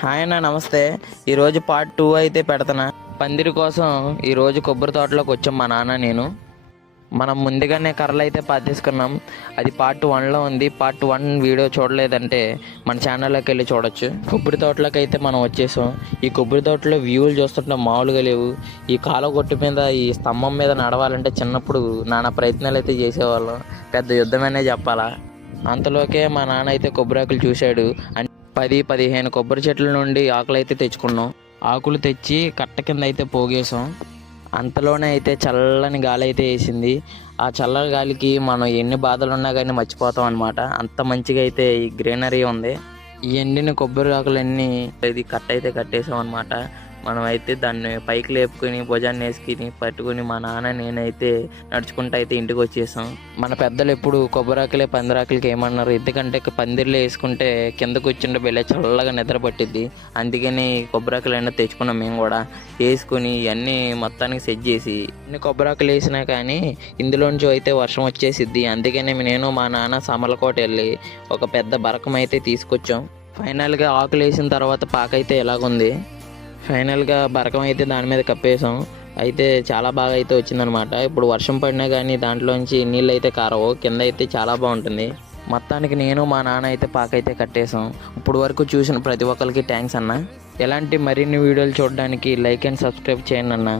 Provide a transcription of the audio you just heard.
Hi అన్న, నమస్తే. ఈరోజు పార్ట్ 2 అయితే పెడతానా. పందిరి కోసం ఈరోజు కొబ్బరి తోటలోకి వచ్చాం మా నాన్న నేను. మనం ముందుగానే కర్రలు అయితే పాతేసుకున్నాం. అది పార్ట్ 1లో ఉంది. పార్ట్ 1 వీడియో చూడలేదంటే మన ఛానల్లోకి వెళ్ళి చూడొచ్చు. కొబ్బరి తోటలోకి అయితే మనం వచ్చేసాం. ఈ కొబ్బరి తోటలో వ్యూలు చూస్తుంటే మామూలుగా లేవు. ఈ కాలువ గొట్టు మీద ఈ స్తంభం మీద నడవాలంటే చిన్నప్పుడు నానా ప్రయత్నాలు అయితే చేసేవాళ్ళం. పెద్ద యుద్ధమనే చెప్పాలా. అంతలోకే మా నాన్న అయితే కొబ్బరాకులు చూశాడు. 10-15 కొబ్బరి చెట్ల నుండి ఆకులు అయితే తెచ్చుకున్నాం. ఆకులు తెచ్చి కట్ట కింద అయితే పోగేసాం. అంతలోనే అయితే చల్లని గాలి అయితే వేసింది. ఆ చల్లని గాలికి మనం ఎన్ని బాధలు ఉన్నా కానీ మర్చిపోతాం అనమాట. అంత మంచిగా అయితే ఈ గ్రీనరీ ఉంది. ఈ ఎండిన కొబ్బరి ఆకులన్నీ ఇది కట్ట అయితే కట్టేసాం అనమాట. మనం అయితే దాన్ని పైకి లేపుకొని భుజాన్ని వేసుకుని పట్టుకుని మా నాన్న నేనైతే నడుచుకుంటూ అయితే ఇంటికి వచ్చేసాం. మన పెద్దలు ఎప్పుడు కొబ్బరాకులే పందిరాకులకి ఏమన్నారు, ఎందుకంటే పందిర్లు వేసుకుంటే కింద కూర్చుంటే వెళ్ళే చల్లగా నిద్ర పట్టిద్ది. అందుకని కొబ్బరాకులు అయినా తెచ్చుకున్నాం. మేము కూడా వేసుకుని ఇవన్నీ మొత్తానికి సెట్ చేసి ఇన్ని కొబ్బరాకులు వేసినా కానీ ఇందులోంచి అయితే వర్షం వచ్చేసిద్ది. అందుకని నేను మా నాన్న సమలకోట వెళ్ళి ఒక పెద్ద బరకం అయితే తీసుకొచ్చాం. ఫైనల్గా ఆకులు వేసిన తర్వాత పాకైతే ఎలాగుంది. ఫైనల్గా బరకం అయితే దాని మీద కప్పేసాం. అయితే చాలా బాగా అయితే వచ్చిందనమాట. ఇప్పుడు వర్షం పడినా కానీ దాంట్లోంచి నీళ్ళు అయితే కారవు. కింద అయితే చాలా బాగుంటుంది. మొత్తానికి నేను మా నాన్న అయితే పాకైతే కట్టేసాం. ఇప్పుడు వరకు చూసిన ప్రతి ఒక్కరికి థ్యాంక్స్ అన్న. ఎలాంటి మరిన్ని వీడియోలు చూడడానికి లైక్ అండ్ సబ్స్క్రైబ్ చేయండి అన్న.